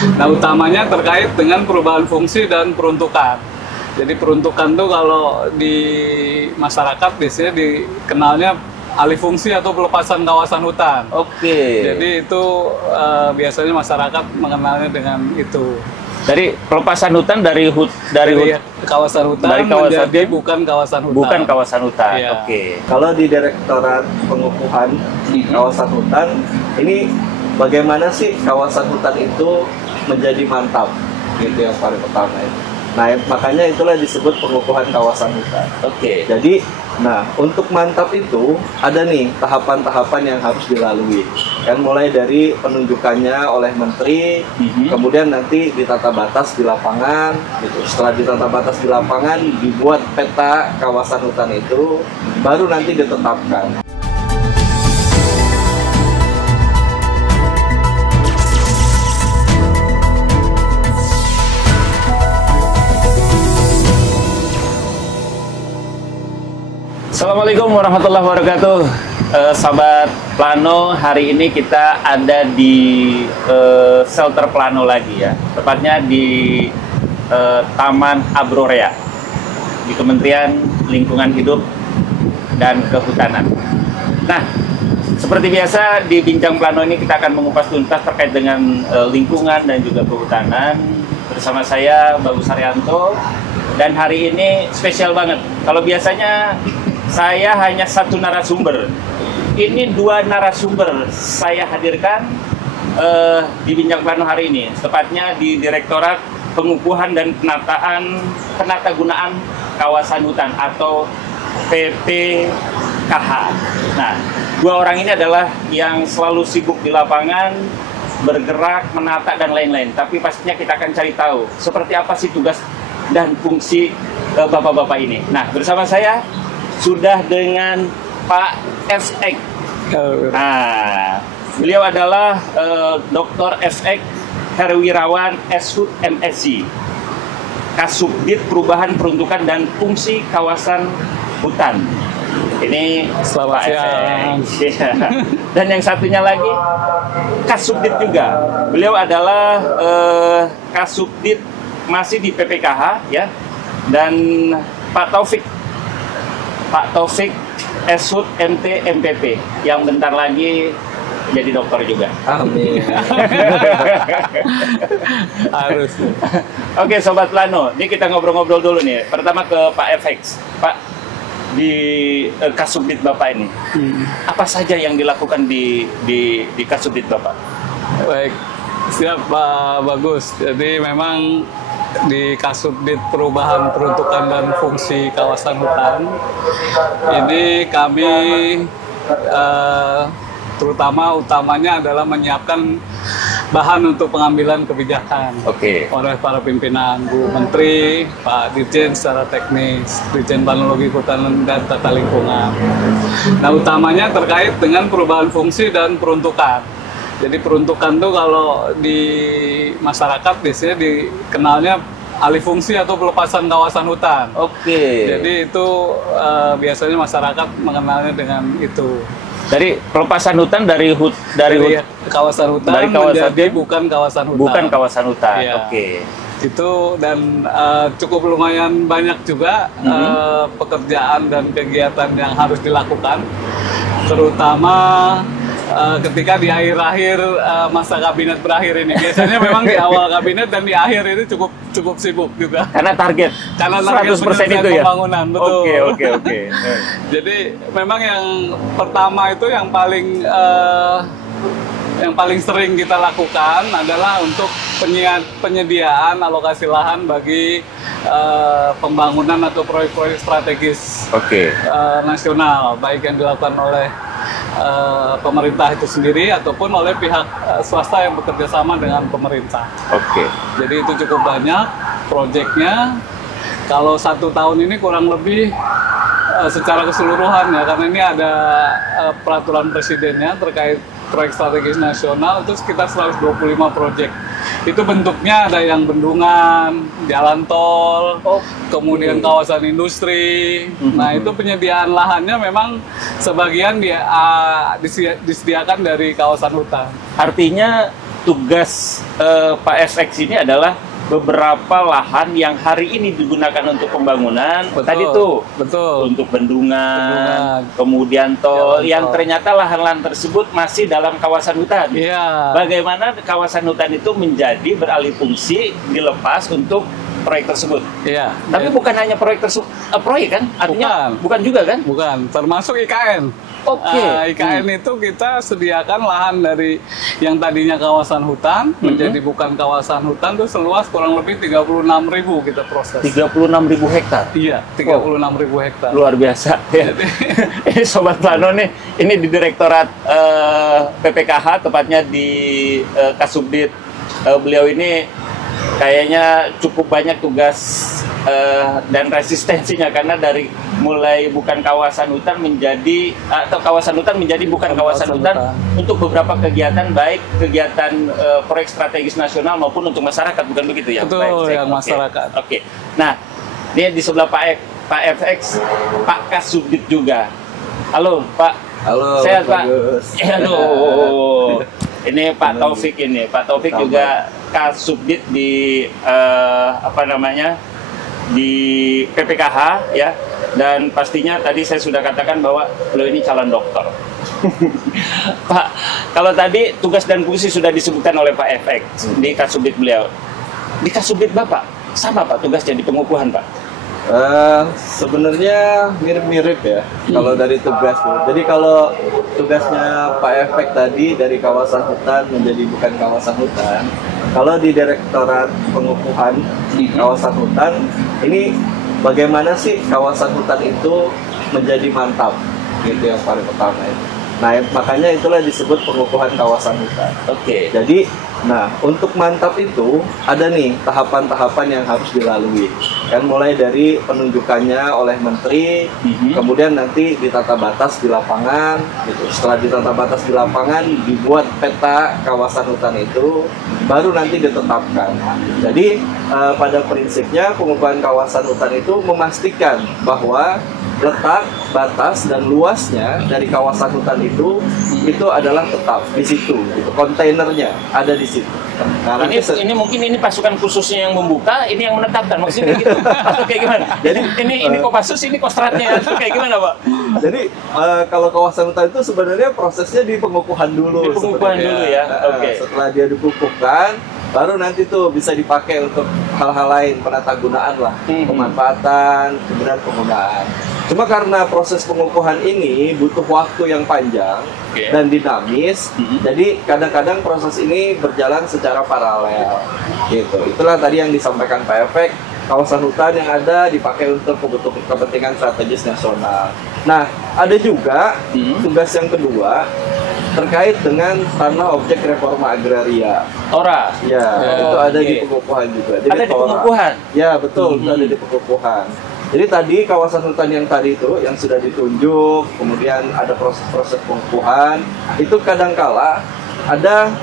Nah, utamanya terkait dengan perubahan fungsi dan peruntukan. Jadi peruntukan tuh kalau di masyarakat biasanya dikenalnya alih fungsi atau pelepasan kawasan hutan. Oke. Jadi itu biasanya masyarakat mengenalnya dengan itu. Dari pelepasan hutan dari Kawasan hutan dari kawasan menjadi bukan kawasan hutan. bukan kawasan hutan. Iya. Oke. Kalau di Direktorat Pengukuhan Kawasan Hutan, ini bagaimana sih kawasan hutan itu menjadi mantap? Gitu yang paling pertama itu. Nah, makanya itulah disebut pengukuhan kawasan hutan. Oke. Jadi, nah untuk mantap itu ada nih tahapan-tahapan yang harus dilalui. Kan mulai dari penunjukannya oleh menteri, kemudian nanti ditata batas di lapangan, gitu. Setelah ditata batas di lapangan, dibuat peta kawasan hutan itu, baru nanti ditetapkan. Assalamualaikum warahmatullahi wabarakatuh. Sahabat Plano, hari ini kita ada di shelter Plano lagi ya. Tepatnya di Taman Abrorea di Kementerian Lingkungan Hidup dan Kehutanan. Nah, seperti biasa di Bincang Plano ini kita akan mengupas tuntas terkait dengan lingkungan dan juga kehutanan. Bersama saya Bagus Haryanto, dan hari ini spesial banget. Kalau biasanya saya hanya satu narasumber, ini dua narasumber saya hadirkan di Bincang Plano hari ini, tepatnya di Direktorat Pengukuhan dan Penatagunaan Kawasan Hutan atau PPKH. Nah, dua orang ini adalah yang selalu sibuk di lapangan, bergerak, menata, dan lain-lain. Tapi pastinya kita akan cari tahu seperti apa sih tugas dan fungsi bapak-bapak ini. Nah, bersama saya sudah dengan Pak FX. Nah, beliau adalah Dr. FX Herwirawan SHUT MSc, Kasubdit Perubahan Peruntukan dan Fungsi Kawasan Hutan. Ini Selamat Pak siang. FX. Dan yang satunya lagi Kasubdit juga. Beliau adalah Kasubdit masih di PPKH ya. Dan Pak Taufik SHUT MT MPP yang bentar lagi jadi dokter juga. Amin. Harus. Oke, Sobat Plano, ini kita ngobrol-ngobrol dulu nih. Pertama ke Pak FX. Pak, di Kasubdit Bapak ini, apa saja yang dilakukan di Kasubdit Bapak? Baik, siap Pak Bagus. Jadi memang di Kasubdit Perubahan Peruntukan dan Fungsi Kawasan Hutan ini kami utamanya adalah menyiapkan bahan untuk pengambilan kebijakan oleh para pimpinan, Bu Menteri, Pak Dirjen secara teknis, Dirjen Planologi Kehutanan dan Tata Lingkungan. Nah, utamanya terkait dengan perubahan fungsi dan peruntukan. Jadi peruntukan tuh kalau di masyarakat biasanya dikenalnya alih fungsi atau pelepasan kawasan hutan. Jadi itu biasanya masyarakat mengenalnya dengan itu. Dari pelepasan hutan dari kawasan hutan dari kawasan menjadi bukan kawasan hutan. Bukan kawasan hutan. Iya. Itu dan cukup lumayan banyak juga pekerjaan dan kegiatan yang harus dilakukan, terutama ketika di akhir-akhir masa kabinet berakhir ini. Biasanya memang di awal kabinet dan di akhir itu cukup sibuk juga. Karena target 100% itu ya. Pembangunan, betul. Oke. Jadi memang yang pertama itu yang paling sering kita lakukan adalah untuk penyediaan alokasi lahan bagi pembangunan atau proyek-proyek strategis nasional, baik yang dilakukan oleh pemerintah itu sendiri ataupun oleh pihak swasta yang bekerja sama dengan pemerintah. Jadi itu cukup banyak proyeknya. Kalau 1 tahun ini kurang lebih secara keseluruhan ya, karena ini ada peraturan presidennya terkait proyek strategis nasional itu sekitar 125 proyek. Itu bentuknya ada yang bendungan, jalan tol, kemudian kawasan industri. Nah, itu penyediaan lahannya memang sebagian disediakan dari kawasan hutan. Artinya tugas Pak FX ini adalah beberapa lahan yang hari ini digunakan untuk pembangunan. Betul, tadi tuh betul. untuk bendungan, kemudian tol, yang ternyata lahan-lahan tersebut masih dalam kawasan hutan. Iya. Bagaimana kawasan hutan itu menjadi beralih fungsi, dilepas untuk proyek tersebut. Iya. Tapi bukan hanya proyek tersebut, proyek kan? Artinya bukan juga kan? Bukan, termasuk IKN. Oke. IKN itu kita sediakan lahan dari yang tadinya kawasan hutan menjadi bukan kawasan hutan tuh seluas kurang lebih 36.000 kita proses. 36.000 hektar. Iya, 36.000 hektar. Luar biasa. Ya. Ini Sobat Plano nih, ini di Direktorat PPKH, tepatnya di Kasubdit. Beliau ini kayaknya cukup banyak tugas dan resistensinya, karena dari mulai bukan kawasan hutan menjadi, atau kawasan hutan menjadi bukan kawasan hutan untuk beberapa kegiatan, baik kegiatan proyek strategis nasional maupun untuk masyarakat, bukan begitu ya? Betul, yang masyarakat. Oke. Nah, ini di sebelah Pak FX, Pak Kasubdit juga. Halo Pak. Halo. Sehat Pak. Bagus. Aduh. Ini Pak Taufik ini. Pak Taufik juga Kasubdit di apa namanya? Di PPKH ya. Dan pastinya tadi saya sudah katakan bahwa beliau ini calon dokter. Pak, kalau tadi tugas dan fungsi sudah disebutkan oleh Pak FX di Kasubdit beliau. Di Kasubdit Bapak sama Pak tugasnya di pengukuhan Pak? Sebenarnya mirip-mirip ya kalau dari tugas. Jadi kalau tugasnya Pak FX tadi dari kawasan hutan menjadi bukan kawasan hutan, kalau di Direktorat Pengukuhan kawasan hutan ini bagaimana sih kawasan hutan itu menjadi mantap, gitu yang paling pertama itu. Nah, makanya itulah disebut pengukuhan kawasan hutan. Oke. Jadi, nah untuk mantap itu ada nih tahapan-tahapan yang harus dilalui. Kan mulai dari penunjukannya oleh menteri, kemudian nanti ditata batas di lapangan, gitu. Setelah ditata batas di lapangan, dibuat peta kawasan hutan itu, baru nanti ditetapkan. Jadi pada prinsipnya pengukuhan kawasan hutan itu memastikan bahwa letak, batas, dan luasnya dari kawasan hutan itu adalah tetap di situ, gitu. Kontainernya ada di situ. Nah, ini mungkin ini pasukan khususnya yang membuka, ini yang menetapkan, maksudnya gitu. Atau kayak gimana? Jadi ini Kopassus, ini Kostratnya, itu kayak gimana Pak? Jadi kalau kawasan hutan itu sebenarnya prosesnya di pengukuhan dulu. Di pengukuhan dulu ya. Oke. Setelah dia dikukuhkan, baru nanti tuh bisa dipakai untuk hal-hal lain, penatagunaan lah, pemanfaatan, kemudian penggunaan. Cuma karena proses pengukuhan ini butuh waktu yang panjang dan dinamis, jadi kadang-kadang proses ini berjalan secara paralel, gitu. Itulah tadi yang disampaikan Pak FX, kawasan hutan yang ada dipakai untuk kepentingan strategis nasional. Nah, ada juga tugas yang kedua terkait dengan tanah objek reforma agraria. TORA. Ya, itu ada di pengukuhan juga. Jadi ada di pengukuhan? Ya, betul, itu ada di pengukuhan. Jadi tadi kawasan hutan yang tadi itu yang sudah ditunjuk, kemudian ada proses-proses pengukuhan, itu kadangkala ada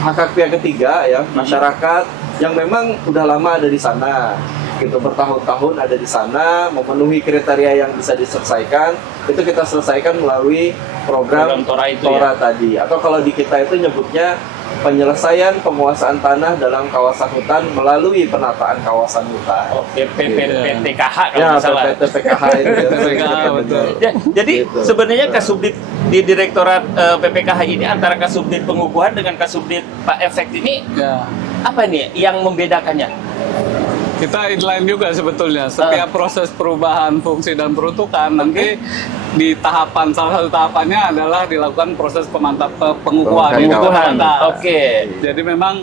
hak pihak ketiga ya, masyarakat yang memang udah lama ada di sana, gitu, bertahun-tahun ada di sana, memenuhi kriteria yang bisa diselesaikan, itu kita selesaikan melalui program TORA tadi, atau kalau di kita itu nyebutnya penyelesaian penguasaan tanah dalam kawasan hutan melalui penataan kawasan hutan. PTKH kalau ya, salah. PTKH itu. Betul. Ya, jadi gitu. Sebenarnya Kasubdit di Direktorat PPKH ini antara Kasubdit Pengukuhan dengan Kasubdit Pak FX ini apa nih yang membedakannya? Kita inline juga sebetulnya. Setiap proses perubahan fungsi dan peruntukan nanti di tahapan, salah satu tahapannya adalah dilakukan proses pengukuhan. Oke. Jadi memang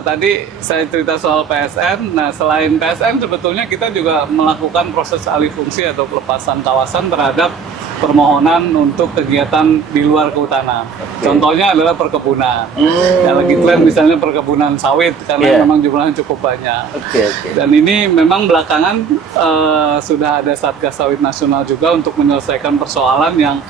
tadi saya cerita soal PSN. Nah, selain PSN sebetulnya kita juga melakukan proses alih fungsi atau pelepasan kawasan terhadap permohonan untuk kegiatan di luar kehutanan. Contohnya adalah perkebunan. Yang lagi tren misalnya perkebunan sawit karena memang jumlahnya cukup banyak. Dan ini memang belakangan sudah ada Satgas Sawit Nasional juga untuk menyelesaikan persoalan yang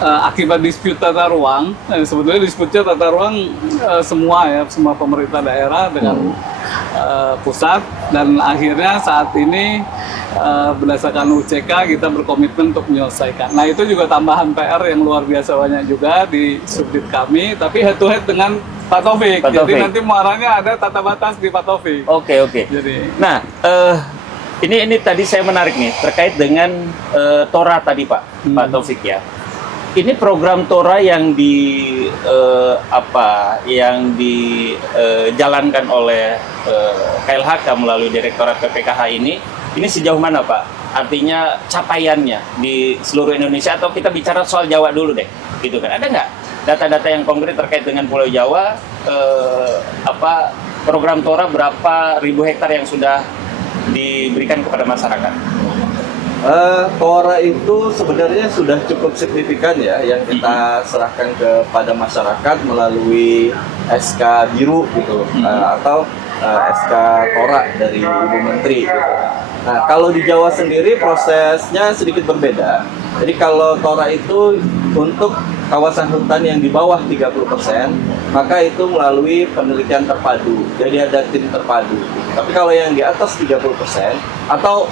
akibat dispute tata ruang. Sebetulnya dispute tata ruang semua pemerintah daerah dengan pusat, dan akhirnya saat ini berdasarkan UCK kita berkomitmen untuk menyelesaikan. Nah itu juga tambahan PR yang luar biasa banyak juga di subdit kami, tapi head to head dengan Pak Taufik. Jadi nanti muaranya ada tata batas di Pak Taufik. Oke. Jadi, nah ini tadi saya menarik nih terkait dengan Tora tadi Pak Taufik ya. Ini program Tora yang dijalankan oleh KLHK melalui Direktorat PPKH ini sejauh mana Pak? Artinya capaiannya di seluruh Indonesia, atau kita bicara soal Jawa dulu deh, gitu kan? Ada nggak data-data yang konkret terkait dengan Pulau Jawa? Program Tora berapa ribu hektar yang sudah diberikan kepada masyarakat? Tora itu sebenarnya sudah cukup signifikan ya, yang kita serahkan kepada masyarakat melalui SK Biru gitu, atau SK Tora dari Ibu Menteri gitu. Nah, kalau di Jawa sendiri prosesnya sedikit berbeda. Jadi kalau Tora itu untuk kawasan hutan yang di bawah 30%, maka itu melalui penelitian terpadu. Jadi ada tim terpadu. Tapi kalau yang di atas 30%, atau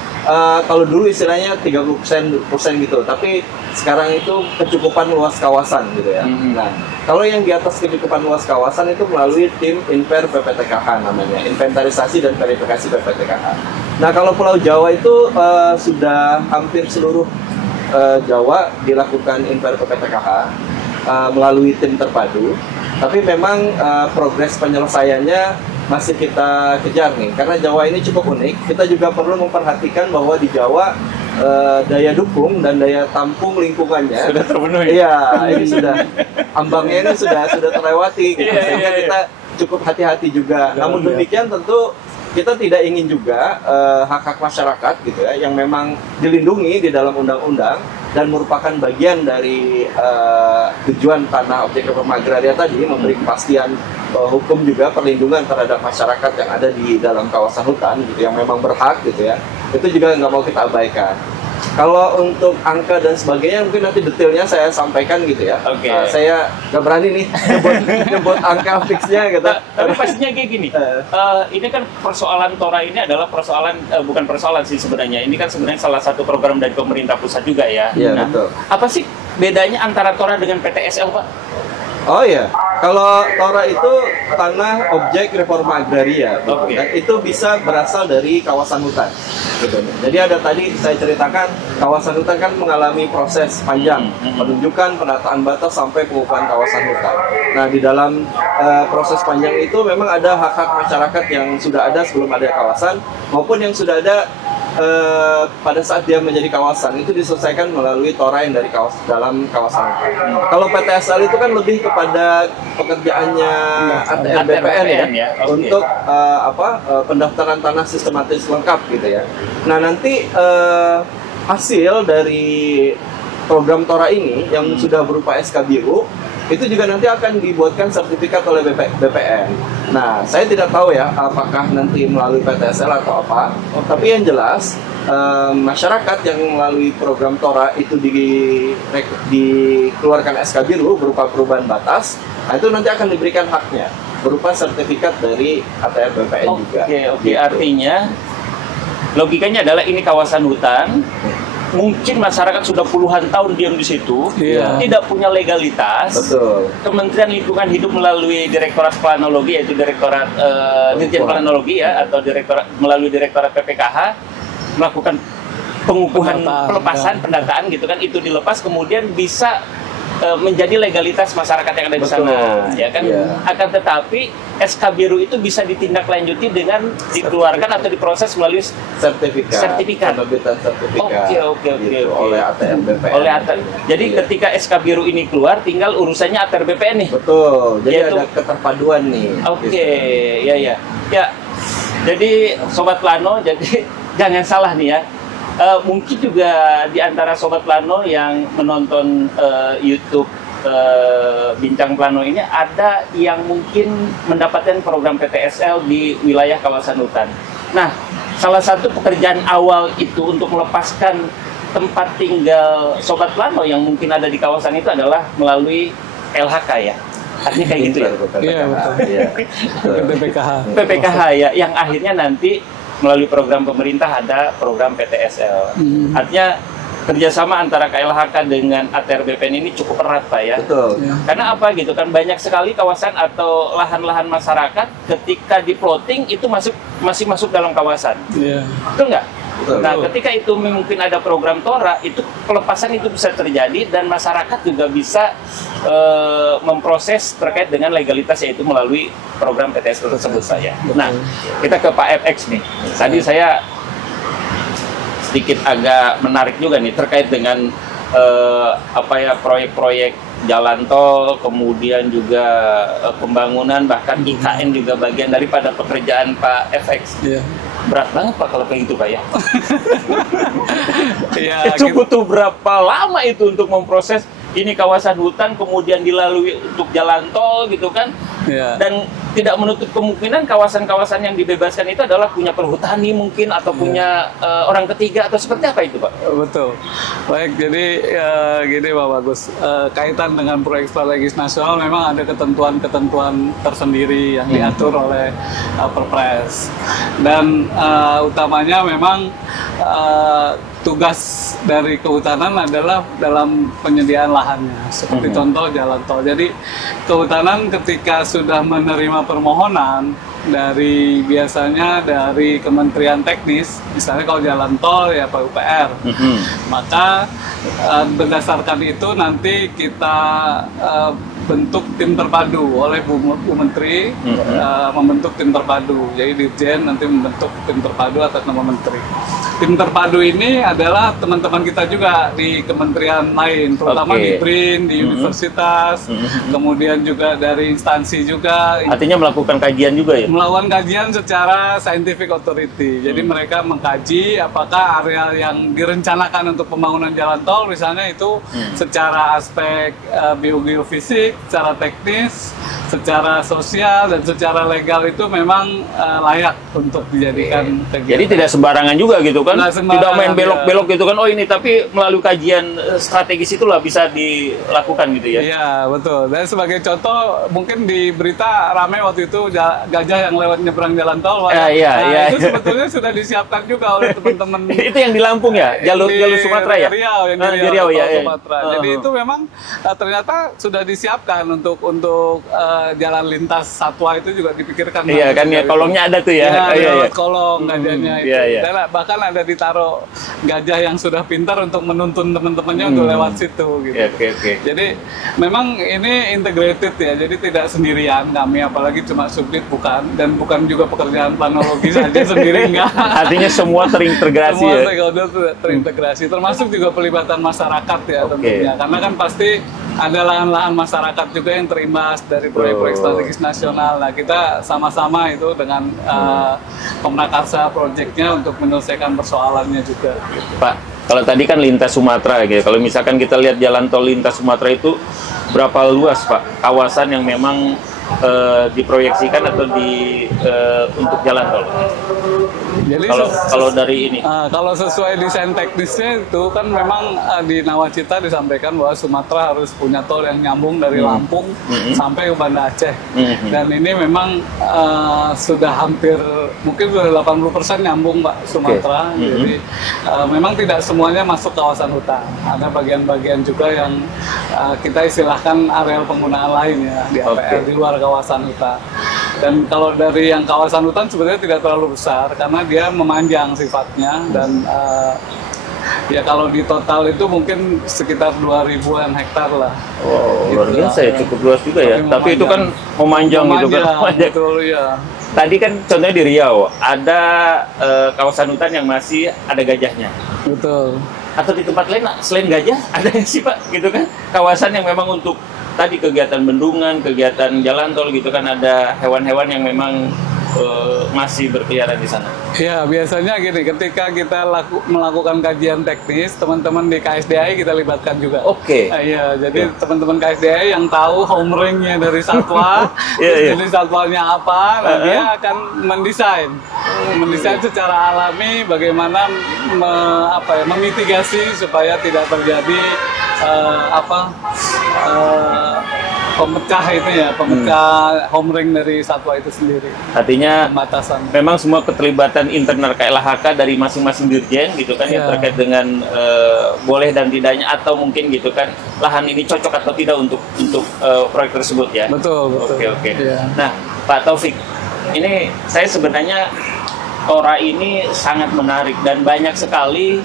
kalau dulu istilahnya 30% gitu, tapi sekarang itu kecukupan luas kawasan gitu ya. Nah, kalau yang di atas kecukupan luas kawasan itu melalui tim Inver PPTKH namanya, inventarisasi dan verifikasi PPTKH. Nah, kalau Pulau Jawa itu sudah hampir seluruh Jawa dilakukan Inver PPTKH melalui tim terpadu, tapi memang progres penyelesaiannya masih kita kejar nih, karena Jawa ini cukup unik. Kita juga perlu memperhatikan bahwa di Jawa daya dukung dan daya tampung lingkungannya sudah terpenuhi. Iya, ini sudah ambangnya ini sudah terlewati, gitu. Sehingga kita cukup hati-hati juga. Namun demikian tentu kita tidak ingin juga hak-hak masyarakat gitu ya, yang memang dilindungi di dalam undang-undang dan merupakan bagian dari tujuan tanah objek reforma agraria tadi, memberi kepastian hukum juga, perlindungan terhadap masyarakat yang ada di dalam kawasan hutan gitu, yang memang berhak gitu ya, itu juga nggak mau kita abaikan. Kalau untuk angka dan sebagainya mungkin nanti detailnya saya sampaikan gitu ya. Saya nggak berani nih nyebut angka fixnya gitu. Tapi pastinya kayak gini, ini kan persoalan Tora ini adalah persoalan, bukan persoalan sih sebenarnya. Ini kan sebenarnya salah satu program dari pemerintah pusat juga ya. Iya, betul. Apa sih bedanya antara Tora dengan PTSL Pak? Oh iya, kalau Tora itu tanah objek reforma agraria, gitu. Dan itu bisa berasal dari kawasan hutan. Gitu. Jadi ada tadi saya ceritakan, kawasan hutan kan mengalami proses panjang, penunjukan, penataan batas sampai pengukuhan kawasan hutan. Nah, di dalam proses panjang itu memang ada hak-hak masyarakat yang sudah ada sebelum ada kawasan, maupun yang sudah ada pada saat dia menjadi kawasan, itu diselesaikan melalui Tora yang dari dalam kawasan. Kalau PTSL itu kan lebih kepada pekerjaannya ATR BPN ya, untuk pendaftaran tanah sistematis lengkap gitu ya. Nah, nanti hasil dari program Tora ini yang sudah berupa SK Biru itu juga nanti akan dibuatkan sertifikat oleh BPN. Nah, saya tidak tahu ya apakah nanti melalui PTSL atau apa, tapi yang jelas masyarakat yang melalui program Tora itu dikeluarkan SK Biru berupa perubahan batas, nah itu nanti akan diberikan haknya berupa sertifikat dari ATR BPN juga. Oke, artinya logikanya adalah ini kawasan hutan. Mungkin masyarakat sudah puluhan tahun diam di situ, tidak punya legalitas. Betul. Kementerian Lingkungan Hidup melalui Direktorat Planologi, yaitu Direktorat Dirjen Planologi ya, atau melalui Direktorat PPKH melakukan pengukuhan, pelepasan, pendataan gitu kan, itu dilepas kemudian bisa menjadi legalitas masyarakat yang ada di sana, ya kan? Akan tetapi SK Biru itu bisa ditindaklanjuti dengan dikeluarkan atau diproses melalui sertifikat. Penerbitan sertifikat. Oke. Oleh ATR BPN. Jadi ketika SK Biru ini keluar, tinggal urusannya ATR BPN nih. Betul. Jadi ada keterpaduan nih. Ya. Jadi Sobat Plano, jadi jangan salah nih ya. Mungkin juga di antara Sobat Plano yang menonton YouTube Bincang Plano ini ada yang mungkin mendapatkan program PTSL di wilayah kawasan hutan. Nah, salah satu pekerjaan awal itu untuk melepaskan tempat tinggal Sobat Plano yang mungkin ada di kawasan itu adalah melalui LHK ya. Artinya kayak gitu ya? Iya, betul. PPKH. PPKH ya, yang akhirnya nanti melalui program pemerintah ada program PTSL. Artinya kerjasama antara KLHK dengan ATR BPN ini cukup erat, Pak, ya. Betul. Karena apa gitu kan, banyak sekali kawasan atau lahan-lahan masyarakat ketika di plotting itu masih masuk dalam kawasan. Betul nggak? Betul. Nah, ketika itu mungkin ada program TORA, itu pelepasan itu bisa terjadi dan masyarakat juga bisa memproses terkait dengan legalitas, yaitu melalui program PTS tersebut saya. Nah, kita ke Pak FX nih. Tadi saya sedikit agak menarik juga nih terkait dengan proyek-proyek jalan tol, kemudian juga pembangunan, bahkan IKN juga bagian daripada pekerjaan Pak FX. Berat banget, Pak, kalau kayak gitu, Pak, ya. Itu butuh berapa lama itu untuk memproses ini kawasan hutan kemudian dilalui untuk jalan tol gitu kan? Dan tidak menutup kemungkinan kawasan-kawasan yang dibebaskan itu adalah punya perhutani mungkin atau punya orang ketiga atau seperti apa itu, Pak? Betul. Baik, jadi gini Pak Bagus, kaitan dengan proyek strategis nasional memang ada ketentuan-ketentuan tersendiri yang diatur oleh Perpres, dan utamanya memang tugas dari kehutanan adalah dalam penyediaan lahannya, seperti contoh jalan tol. Jadi kehutanan ketika sudah menerima permohonan biasanya dari Kementerian Teknis, misalnya kalau jalan tol ya PUPR, maka berdasarkan itu nanti kita bentuk tim terpadu oleh Bu Menteri, membentuk tim terpadu. Jadi Dirjen nanti membentuk tim terpadu atas nama Menteri. Tim terpadu ini adalah teman-teman kita juga di kementerian lain, terutama di BRIN, di universitas, kemudian juga dari instansi juga. Artinya melakukan kajian juga ya? Melakukan kajian secara scientific authority. Jadi mereka mengkaji apakah area yang direncanakan untuk pembangunan jalan tol, misalnya itu secara aspek biogeofisik, secara teknis, secara sosial, dan secara legal itu memang layak untuk dijadikan kegiatan. Jadi tidak sembarangan juga gitu kan? Tidak main belok-belok gitu kan, oh ini, tapi melalui kajian strategis itulah bisa dilakukan gitu ya? Iya, betul. Dan sebagai contoh, mungkin di berita ramai waktu itu gajah yang lewat nyebrang jalan tol. Itu sebetulnya sudah disiapkan juga oleh teman-teman. Itu yang di Lampung ya? Jalur Sumatera ya? Riau, yang di Riau ya. Sumatera. Jadi itu memang ternyata sudah disiapkan untuk jalan lintas satwa itu juga dipikirkan. Iya kan ya, kolongnya ada tuh ya. Lewat kolong gajahnya itu. Dan bahkan ada ditaruh gajah yang sudah pintar untuk menuntun teman-temannya untuk lewat situ gitu. Jadi memang ini integrated ya, jadi tidak sendirian kami, apalagi cuma subdit dan bukan juga pekerjaan planologi saja sendiri, enggak. Artinya semua terintegrasi. Semua stakeholder terintegrasi, termasuk juga pelibatan masyarakat ya tentunya, karena kan pasti ada lahan-lahan masyarakat juga yang terimbas dari proyek-proyek strategis nasional. Nah, kita sama-sama itu dengan Pemnakarsa proyeknya untuk menyelesaikan persoalannya juga. Pak, kalau tadi kan lintas Sumatera gitu. Kalau misalkan kita lihat jalan tol lintas Sumatera itu berapa luas, Pak, kawasan yang memang diproyeksikan atau untuk jalan tol? Jadi kalau dari ini, kalau sesuai desain teknisnya itu kan memang di Nawacita disampaikan bahwa Sumatera harus punya tol yang nyambung dari Lampung sampai ke Banda Aceh. Dan ini memang sudah hampir, mungkin sudah 80% nyambung, Pak, Sumatera. Jadi memang tidak semuanya masuk kawasan hutan. Ada bagian-bagian juga yang kita istilahkan areal penggunaan lain ya, di APR, di luar kawasan hutan. Dan kalau dari yang kawasan hutan sebenarnya tidak terlalu besar karena dia memanjang sifatnya, dan ya kalau di total itu mungkin sekitar 2.000-an hektar lah. Luar biasa ya, cukup luas juga ya. Tapi itu kan memanjang gitu kan. Betul, ya. Tadi kan contohnya di Riau ada kawasan hutan yang masih ada gajahnya. Betul. Atau di tempat lain selain gajah ada yang sih, Pak, gitu kan? Kawasan yang memang untuk tadi kegiatan bendungan, kegiatan jalan tol gitu kan, ada hewan-hewan yang memang masih berkeliaran di sana. Ya, biasanya gini, ketika kita melakukan kajian teknis, teman-teman di KSDAI kita libatkan juga. Iya, jadi teman-teman KSDAI yang tahu home ring-nya dari satwa, jenis satwanya apa, nah dia akan mendesain secara alami bagaimana memitigasi supaya tidak terjadi pemecah itu ya, pemecah home ring dari satwa itu sendiri. Artinya Pembatasan. memang semua keterlibatan internal KLHK dari masing-masing dirjen gitu kan yang terkait dengan boleh dan tidaknya atau mungkin gitu kan lahan ini cocok atau tidak untuk proyek tersebut ya. Betul. Oke. Ya. Nah, Pak Taufik, ini saya sebenarnya Tora ini sangat menarik dan banyak sekali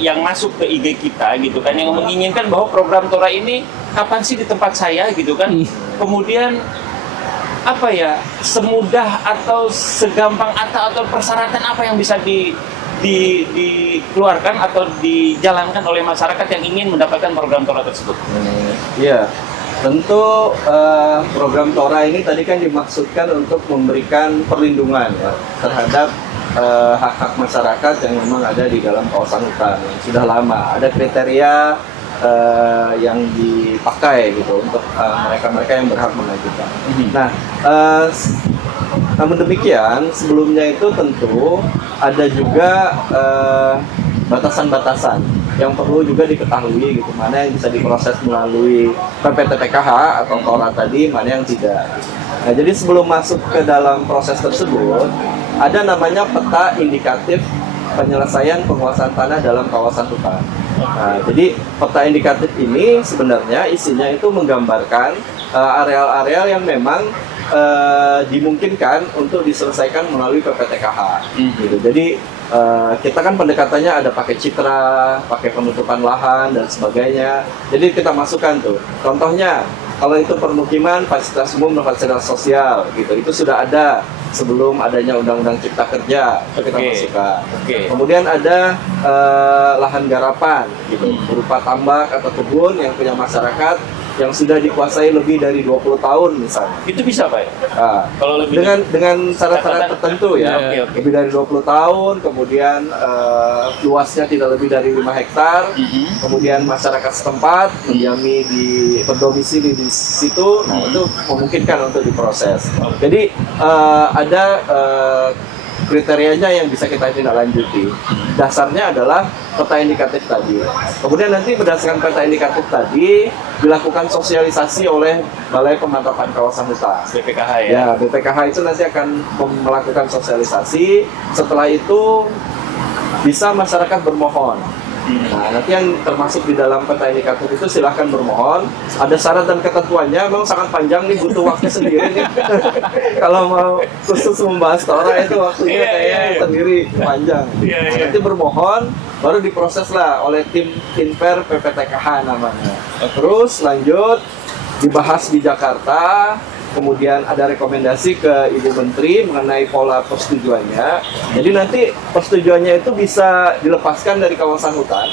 yang masuk ke IG kita gitu kan yang menginginkan bahwa program Tora ini kapan sih di tempat saya gitu kan. Kemudian apa ya, semudah atau segampang atau persyaratan apa yang bisa dikeluarkan atau dijalankan oleh masyarakat yang ingin mendapatkan program Tora tersebut? Iya. Tentu program Tora ini tadi kan dimaksudkan untuk memberikan perlindungan ya, terhadap hak-hak masyarakat yang memang ada di dalam kawasan hutan yang sudah lama. Ada kriteria yang dipakai gitu untuk mereka-mereka yang berhak mengajukan. Nah, namun demikian sebelumnya itu tentu ada juga batasan-batasan yang perlu juga diketahui gitu, mana yang bisa diproses melalui PPTPKH atau Tora tadi, mana yang tidak. Nah, jadi sebelum masuk ke dalam proses tersebut, ada namanya peta indikatif penyelesaian penguasaan tanah dalam kawasan hutan. Nah, jadi peta indikatif ini sebenarnya isinya itu menggambarkan areal-areal yang memang dimungkinkan untuk diselesaikan melalui PPTKH. Gitu. Jadi kita kan pendekatannya ada pakai citra, pakai penutupan lahan dan sebagainya. Jadi kita masukkan tuh. Contohnya, kalau itu permukiman, fasilitas umum dan fasilitas sosial, gitu. Itu sudah ada sebelum adanya Undang-Undang Cipta Kerja, kita masukkan. Kemudian ada lahan garapan, gitu, berupa tambak atau kebun yang punya masyarakat yang sudah dikuasai lebih dari 20 tahun misalnya. Itu bisa, Pak? Nah, kalau lebih dengan syarat-syarat tertentu ya. Lebih dari 20 tahun, kemudian luasnya tidak lebih dari 5 hektar, kemudian masyarakat setempat mendiami berdomisili di situ, nah itu memungkinkan untuk diproses. Jadi ada kriterianya yang bisa kita tindak lanjuti. Dasarnya adalah peta indikatif tadi. Kemudian nanti berdasarkan peta indikatif tadi dilakukan sosialisasi oleh Balai Pemantapan Kawasan Hutan BPKH ya. Ya, BPKH itu nanti akan melakukan sosialisasi. Setelah itu bisa masyarakat bermohon. Nah, nanti yang termasuk di dalam peta indikatif itu silahkan bermohon. Ada syarat dan ketentuannya, memang sangat panjang nih, butuh waktu sendiri nih. Kalau mau khusus membahas Tora itu waktunya kayaknya sendiri panjang. Nanti bermohon, baru diproses lah oleh tim Inper PPTKH namanya. Terus lanjut dibahas di Jakarta. Kemudian ada rekomendasi ke Ibu Menteri mengenai pola persetujuannya. Jadi nanti persetujuannya itu bisa dilepaskan dari kawasan hutan,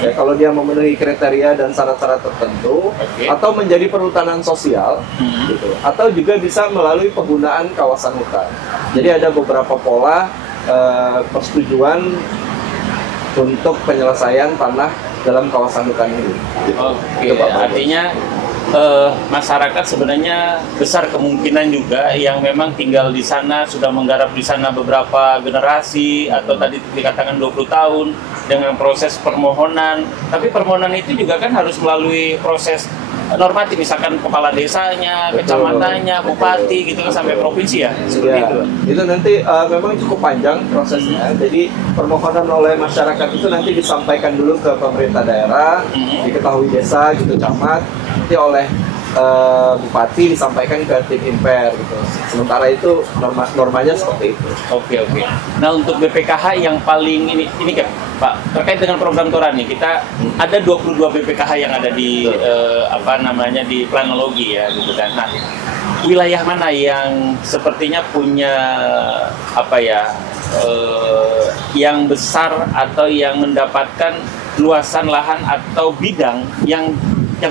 ya, kalau dia memenuhi kriteria dan syarat-syarat tertentu, atau menjadi perhutanan sosial, gitu. Atau juga bisa melalui penggunaan kawasan hutan. Jadi ada beberapa pola persetujuan untuk penyelesaian tanah dalam kawasan hutan ini. Gitu. Artinya masyarakat sebenarnya besar kemungkinan juga yang memang tinggal di sana, sudah menggarap di sana beberapa generasi atau tadi dikatakan 20 tahun dengan proses permohonan. Tapi permohonan itu juga kan harus melalui proses normatif, misalkan kepala desanya, kecamatannya, bupati gitu kan, sampai provinsi ya. Seperti itu. Itu nanti memang cukup panjang prosesnya. Jadi permohonan oleh masyarakat itu nanti disampaikan dulu ke pemerintah daerah, diketahui desa gitu, camat, nanti oleh bupati disampaikan ke tim Inper gitu. Sementara itu normanya seperti itu. Oke. Nah, untuk BPKH yang paling ini kan Pak, terkait dengan program Tora nih, kita ada 22 BPKH yang ada di di planologi ya gitu kan. Nah, wilayah mana yang sepertinya punya yang besar atau yang mendapatkan luasan lahan atau bidang yang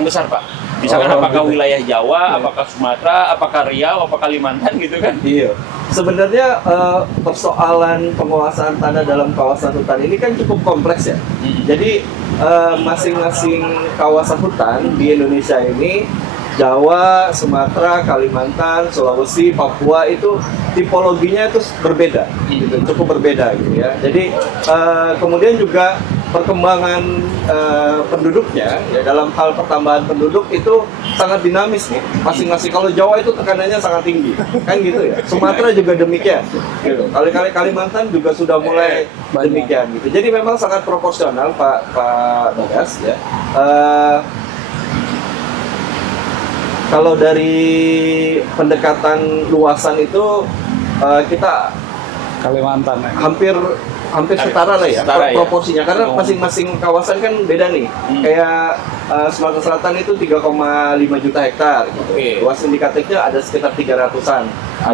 besar, Pak? Misalkan apakah wilayah Jawa, apakah Sumatera, apakah Riau, apakah Kalimantan gitu kan? Iya. Sebenarnya persoalan penguasaan tanah dalam kawasan hutan ini kan cukup kompleks ya. Jadi masing-masing kawasan hutan di Indonesia ini, Jawa, Sumatera, Kalimantan, Sulawesi, Papua itu tipologinya itu berbeda, gitu, cukup berbeda gitu ya. Jadi kemudian juga perkembangan penduduknya ya, dalam hal pertambahan penduduk itu sangat dinamis nih masing-masing. Kalau Jawa itu tekanannya sangat tinggi kan gitu ya, Sumatera juga demikian gitu. Kali-kali Kalimantan juga sudah mulai demikian gitu. Jadi memang sangat proporsional Pak Bagas ya. Kalau dari pendekatan luasan itu kita Kalimantan hampir setara lah ya, proporsinya, karena masing-masing kawasan kan beda nih. Kayak Sumatera Selatan itu 3,5 juta hektar gitu. Luas indikatifnya ada sekitar 300-an.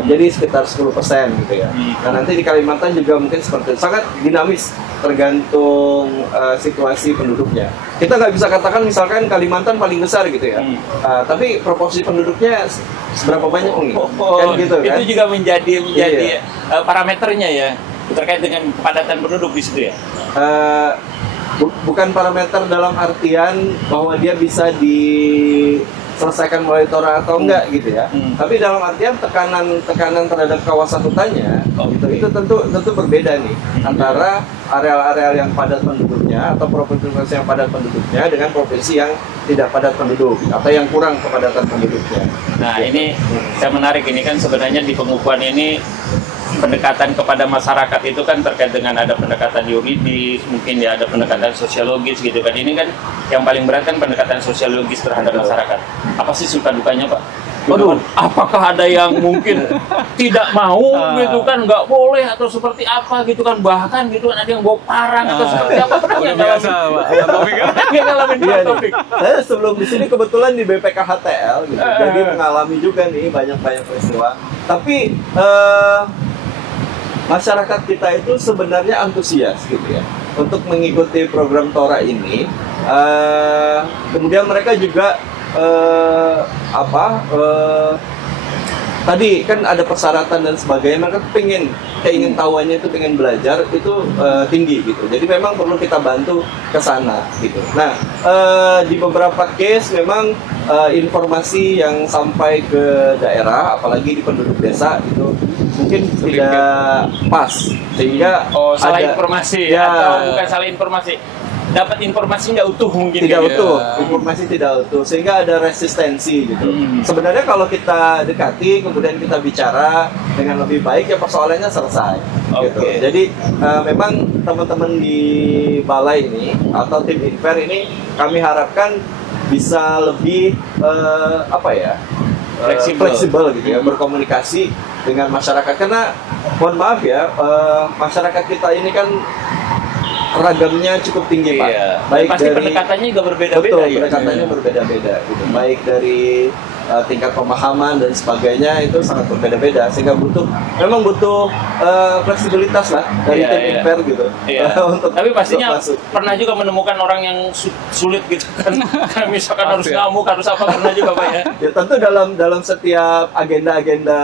Jadi sekitar 10% gitu ya. Nah, nanti di Kalimantan juga mungkin seperti itu. Sangat dinamis tergantung situasi penduduknya. Kita nggak bisa katakan misalkan Kalimantan paling besar gitu ya. Tapi proporsi penduduknya seberapa banyak nih? Kan gitu kan. Itu juga menjadi parameternya ya, terkait dengan kepadatan penduduk di situ ya? Bukan parameter dalam artian bahwa dia bisa diselesaikan melalui Tora atau enggak gitu ya. Tapi dalam artian tekanan terhadap kawasan hutannya itu tentu berbeda nih antara areal-areal yang padat penduduknya atau provinsi yang padat penduduknya dengan provinsi yang tidak padat penduduk atau yang kurang kepadatan penduduknya. Nah, ini saya menarik, ini kan sebenarnya di pengukuhan ini pendekatan kepada masyarakat itu kan terkait dengan ada pendekatan yuridis, mungkin ya ada pendekatan sosiologis gitu kan. Ini kan yang paling berat kan pendekatan sosiologis terhadap masyarakat. Apa sih suka dukanya Pak? Aduh, apakah ada yang mungkin tidak mau gitu kan, nggak boleh atau seperti apa gitu kan, bahkan gitu kan ada yang bawa parang atau seperti apa? Pernah nggak ngalamin Pak Taufik? Saya sebelum di sini kebetulan di BPKHTL gitu, jadi mengalami juga nih banyak peristiwa. Tapi masyarakat kita itu sebenarnya antusias gitu ya untuk mengikuti program Tora ini. Kemudian mereka juga tadi kan ada persyaratan dan sebagainya, mereka keingin tahuannya itu, pengen belajar itu tinggi gitu. Jadi memang perlu kita bantu ke sana gitu. Nah, di beberapa case memang informasi yang sampai ke daerah, apalagi di penduduk desa itu mungkin tidak pas, sehingga salah informasi ya, atau bukan salah informasi, dapat informasi nggak utuh mungkin, tidak utuh, informasi tidak utuh, sehingga ada resistensi gitu. Sebenarnya kalau kita dekati kemudian kita bicara dengan lebih baik ya persoalannya selesai gitu. Jadi memang teman-teman di balai ini atau tim Inver ini kami harapkan bisa lebih fleksibel gitu ya, berkomunikasi dengan masyarakat, karena mohon maaf ya, masyarakat kita ini kan ragamnya cukup tinggi Pak. Baik pasti dari pendekatannya juga berbeda-beda. Betul, pendekatannya berbeda-beda gitu. Baik dari tingkat pemahaman dan sebagainya itu sangat berbeda-beda, sehingga memang butuh fleksibilitas lah dari tim Inver gitu. Untuk tapi pastinya pernah juga menemukan orang yang sulit gitu kan. Misalkan harus ngamuk, harus apa, pernah juga Pak ya. Ya tentu dalam setiap agenda-agenda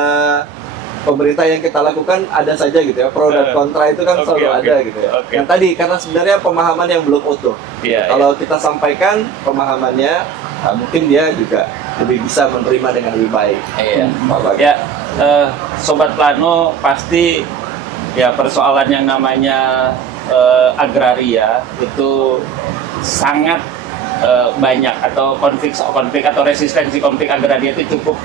pemerintah yang kita lakukan ada saja gitu ya, pro dan kontra itu kan selalu ada gitu ya. Yang tadi karena sebenarnya pemahaman yang belum utuh. Kalau kita sampaikan pemahamannya, mungkin dia juga lebih bisa menerima dengan lebih baik. Sobat Plano, pasti ya persoalan yang namanya agraria itu sangat banyak, atau konflik atau resistensi konflik agraria itu cukup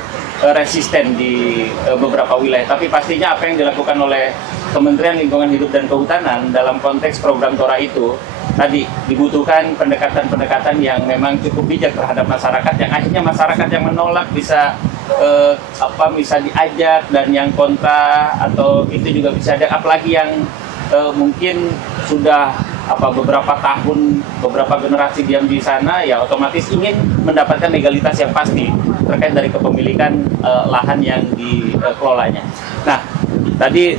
resisten di beberapa wilayah. Tapi pastinya apa yang dilakukan oleh Kementerian Lingkungan Hidup dan Kehutanan dalam konteks program Tora itu tadi dibutuhkan pendekatan-pendekatan yang memang cukup bijak terhadap masyarakat, yang akhirnya masyarakat yang menolak bisa bisa diajak, dan yang kontra atau itu juga bisa ada, apalagi yang mungkin sudah beberapa tahun, beberapa generasi diam di sana, ya otomatis ingin mendapatkan legalitas yang pasti terkait dari kepemilikan lahan yang dikelolanya. Nah, tadi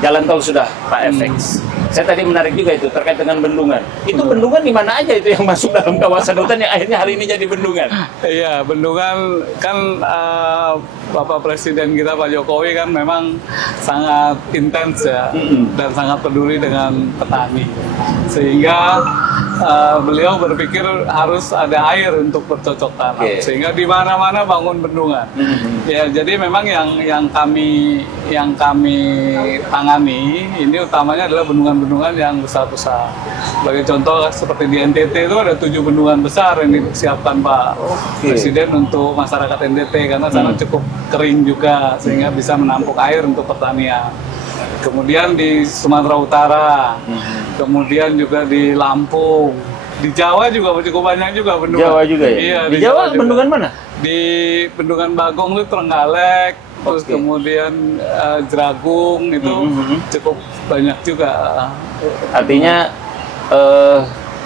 jalan tol sudah Pak FX. Saya tadi menarik juga itu terkait dengan bendungan. Itu bendungan di mana aja itu yang masuk dalam kawasan hutan yang akhirnya hari ini jadi bendungan? Iya, bendungan kan Bapak Presiden kita Pak Jokowi kan memang sangat intens ya, dan sangat peduli dengan petani. Sehingga beliau berpikir harus ada air untuk bercocok tanam, sehingga di mana-mana bangun bendungan. Ya, jadi memang yang kami tangani ini utamanya adalah bendungan-bendungan yang besar-besar. Sebagai contoh seperti di NTT itu ada 7 bendungan besar yang disiapkan Pak Presiden untuk masyarakat NTT, karena sana cukup kering juga sehingga bisa menampung air untuk pertanian. Kemudian di Sumatera Utara, kemudian juga di Lampung, di Jawa juga cukup banyak juga bendungan. Jawa juga ya? Iya, di Jawa bendungan mana? Di Bendungan Bagong itu Trenggalek, terus kemudian Jeragung itu cukup banyak juga. Artinya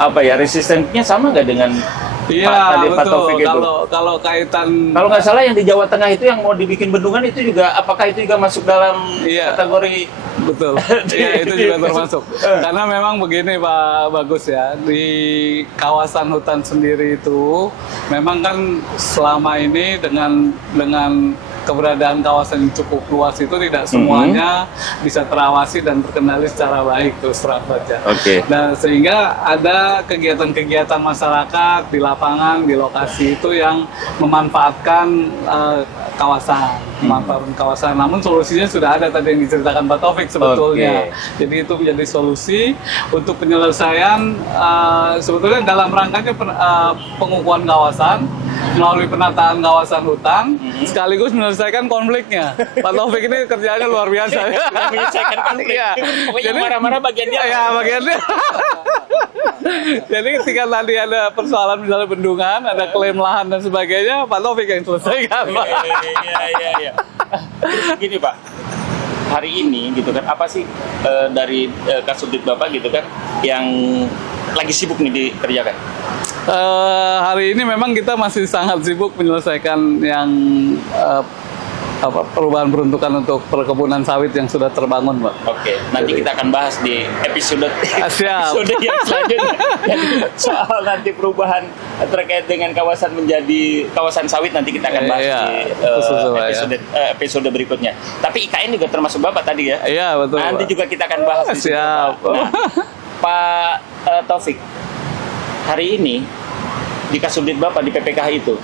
apa ya, resistensinya sama nggak dengan Iya, Pak Taufik itu? Kalau kaitan, kalau nggak salah yang di Jawa Tengah itu yang mau dibikin bendungan itu juga, apakah itu juga masuk dalam kategori? Betul, iya itu juga termasuk. Karena memang begini Pak Bagus ya, di kawasan hutan sendiri itu memang kan selama ini dengan keberadaan kawasan yang cukup luas itu tidak semuanya bisa terawasi dan terkendali secara baik, terus terang saja. Nah, sehingga ada kegiatan-kegiatan masyarakat di lapangan, di lokasi itu yang memanfaatkan kawasan. Namun solusinya sudah ada tadi yang diceritakan Pak Taufik sebetulnya. Jadi itu menjadi solusi untuk penyelesaian sebetulnya dalam rangkanya pengukuhan kawasan melalui penataan kawasan hutan, sekaligus menyelesaikan konfliknya. Pak Taufik ini kerjanya luar biasa. Menyelesaikan konflik. Pokoknya marah-marah bagian dia. Ya, bagian dia. Jadi ketika tadi ada persoalan misalnya bendungan, ada klaim lahan dan sebagainya, Pak Taufik yang selesaikan. Iya. Terus gini Pak, hari ini gitu kan, apa sih dari Kasubdit Bapak gitu kan yang lagi sibuk nih dikerjakan? Hari ini memang kita masih sangat sibuk menyelesaikan yang perubahan peruntukan untuk perkebunan sawit yang sudah terbangun, Pak. Nanti kita akan bahas di episode yang selanjutnya. Soal nanti perubahan terkait dengan kawasan menjadi kawasan sawit, nanti kita akan bahas di episode berikutnya. Tapi IKN juga termasuk Bapak tadi ya? Iya, betul. Nanti juga kita akan bahas di situ. Nah, Pak Taufik, hari ini di Kasubdit Bapak di PPKH itu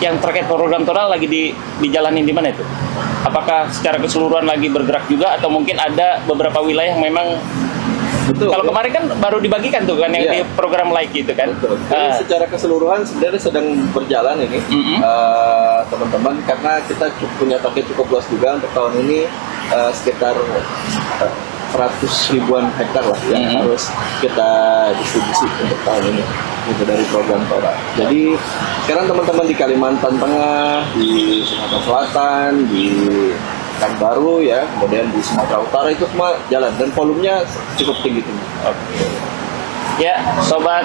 yang terkait program total lagi dijalanin di mana itu? Apakah secara keseluruhan lagi bergerak juga atau mungkin ada beberapa wilayah yang memang kalau kemarin kan baru dibagikan tuh kan yang di program like gitu kan? Jadi secara keseluruhan sebenarnya sedang berjalan ini teman-teman, karena kita punya target cukup luas juga untuk tahun ini, sekitar 100 ribuan hektar lah yang harus kita distribusi untuk tahun ini gitu dari program Tora. Jadi sekarang teman-teman di Kalimantan Tengah, di Sumatera Selatan, di Pekanbaru ya, kemudian di Sumatera Utara itu semua jalan dan volumenya cukup tinggi. Ya, sobat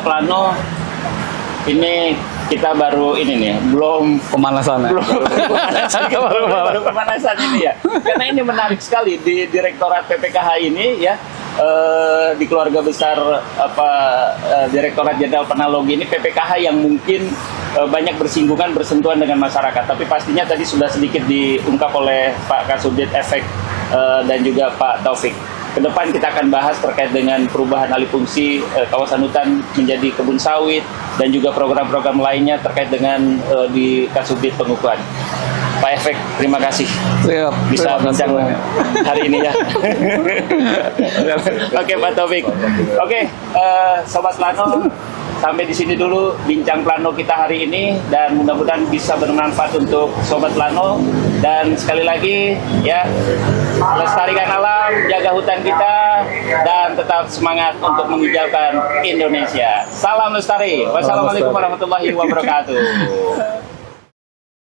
Plano, ini kita baru ini nih, belum pemanasan ini ya. Karena ini menarik sekali di Direktorat PPKH ini ya, di keluarga besar Direktorat Jenderal Penalogi ini PPKH yang mungkin banyak bersentuhan dengan masyarakat. Tapi pastinya tadi sudah sedikit diungkap oleh Pak Kasubdit Efek dan juga Pak Taufik. Kedepan kita akan bahas terkait dengan perubahan alih fungsi kawasan hutan menjadi kebun sawit dan juga program-program lainnya terkait dengan di Kasubdit Pengukuhan. Pak Efek, terima kasih bisa bincang hari ini ya. Oke, Pak Taufik. Oke, Sobat Plano, sampai di sini dulu bincang Plano kita hari ini dan mudah-mudahan bisa bermanfaat untuk Sobat Plano. Dan sekali lagi ya, lestarikan alam, jaga hutan kita, dan tetap semangat untuk menghijaukan Indonesia. Salam lestari. Wassalamualaikum warahmatullahi wabarakatuh.